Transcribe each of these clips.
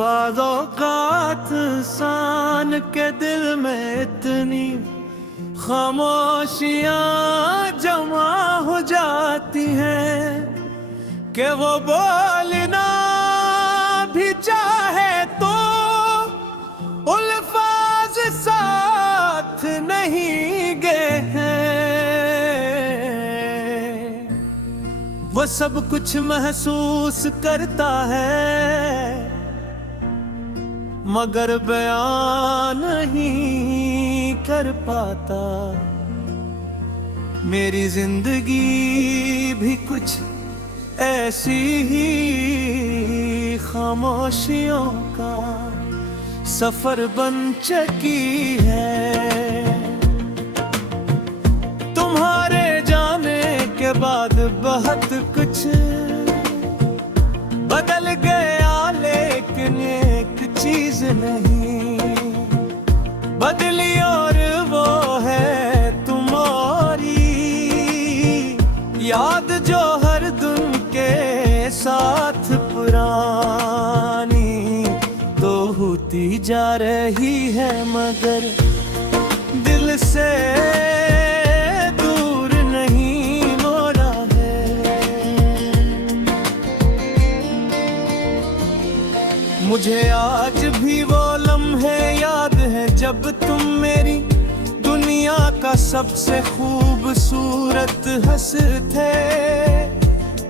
बाज़-औक़ात इंसान के दिल में इतनी खामोशियाँ जमा हो जाती हैं कि वो बोलना भी चाहे तो अल्फाज़ साथ नहीं गए हैं। वो सब कुछ महसूस करता है मगर बयान नहीं कर पाता। मेरी जिंदगी भी कुछ ऐसी ही खामोशियों का सफर बन चुकी है। तुम्हारे जाने के बाद बहुत कुछ बदल गया लेकिन एक चीज नहीं बदली और वो है तुम्हारी याद जो हर दिन के साथ पुरानी तो होती जा रही है मगर दिल से दूर नहीं मोड़ा है। मुझे आज भी वो लम्हे याद है जब तुम मेरी दुनिया का सबसे खूबसूरत हंस थे।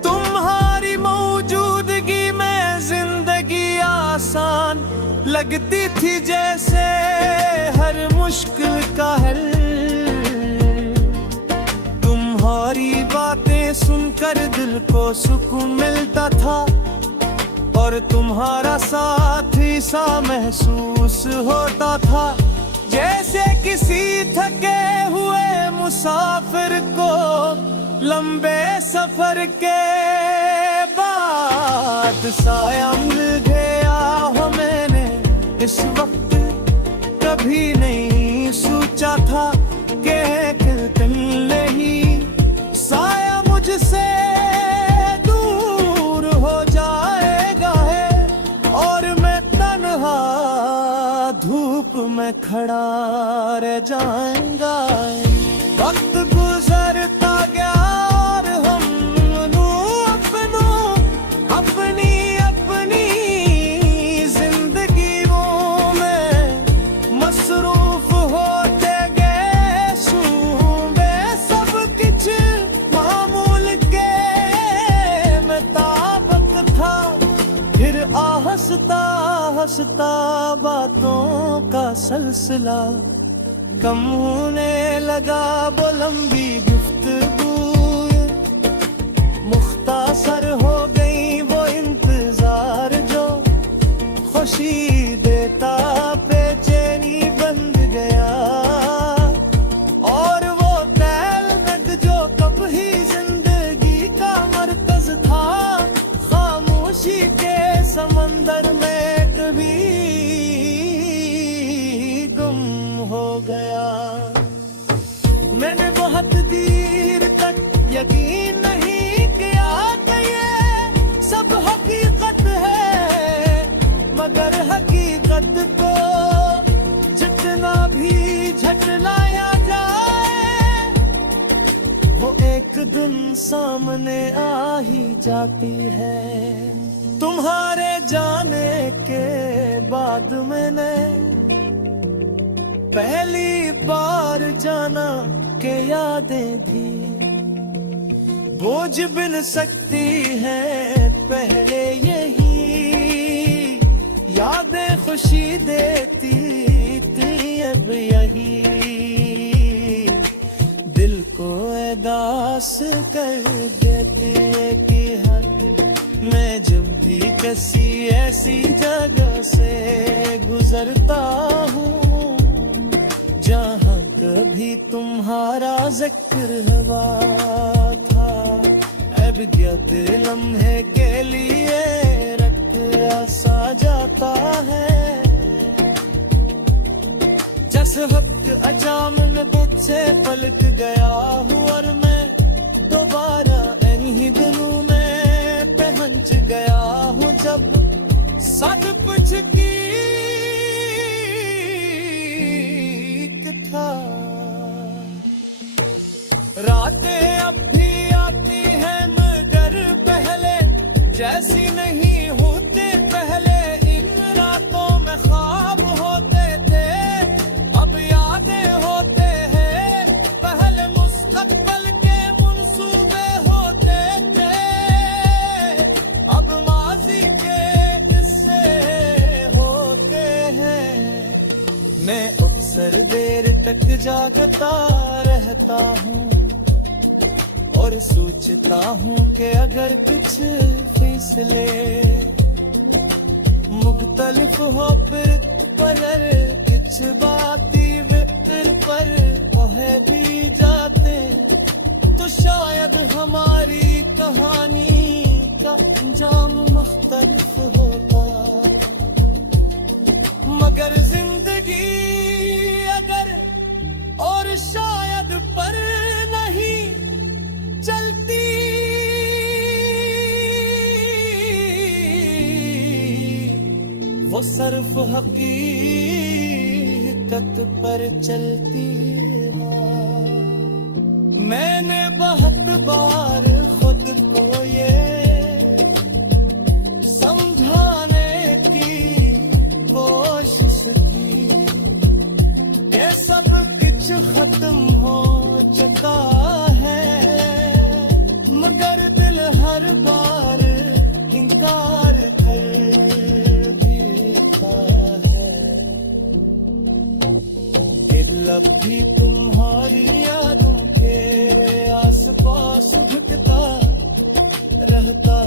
तुम्हारी मौजूदगी में जिंदगी आसान लगती थी जैसे हर मुश्किल का हल। तुम्हारी बातें सुनकर दिल को सुकून मिलता था और तुम्हारा साथ ही सा महसूस होता था जैसे किसी थके हुए मुसाफिर को लंबे सफर के बाद साया मिल गया हो। मैंने इस वक्त कभी नहीं सोचा था कि कल नहीं साया मुझसे दूर हो जाएगा है और मैं तन्हा धूप में खड़ा रह जाऊंगा। वक्त गुजरता गया और हम अपनी अपनी जिंदगियों में मसरूफ होते गए। सूबे सब कुछ मामूल के मुताबिक था फिर आहस्ता हंसता बातों का सिलसिला कम होने लगा। वो लंबी गुफ्तगू मुख्तासर हो गई वो इंतजार जो खुशी देता बेचैनी बन गया। और वो तलक जो कब ही जिंदगी का मरकज था खामोशी के समंदर में कभी गुम हो गया। मैंने बहुत देर तक यकीन नहीं किया कि ये सब हकीकत है मगर हकीकत को जितना भी झटलाया जाए वो एक दिन सामने आ ही जाती है। तुम्हारे जाने के बाद मैंने पहली बार जाना के यादें भी बोझ बिन सकती हैं पहले यही यादें खुशी देती थी अब यही दिल को एहसास कर देती है कि हक मैं जब भी किसी ऐसी जगह से गुजरता हूँ जहाँ कभी तुम्हारा जिक्र हुआ था अब यद लम्हे के लिए रख सा जाता है। जस वक्त अचानक मुझसे पलट गया हूँ और मैं दोबारा इन्हीं दिनों में पहुंच गया हूँ जब सब कुछ तक जागता रहता हूँ और सोचता हूँ कि अगर कुछ फैसले मुख्तलिफ हो फिर पर कुछ बाती फिर पर कह भी जाते तो शायद हमारी कहानी का अंजाम मुख्तलिफ होता। मगर जिंदगी अगर और शायद पर नहीं चलती वो सिर्फ हकीकत पर चलती है। मैंने बहुत बार खुद को ये समझाने की कोशिश की ये सब कुछ खत्म हो चुका है, मगर दिल हर बार इनकार कर देता है। दिल अब भी तुम्हारी यादों के आस पास भटकता रहता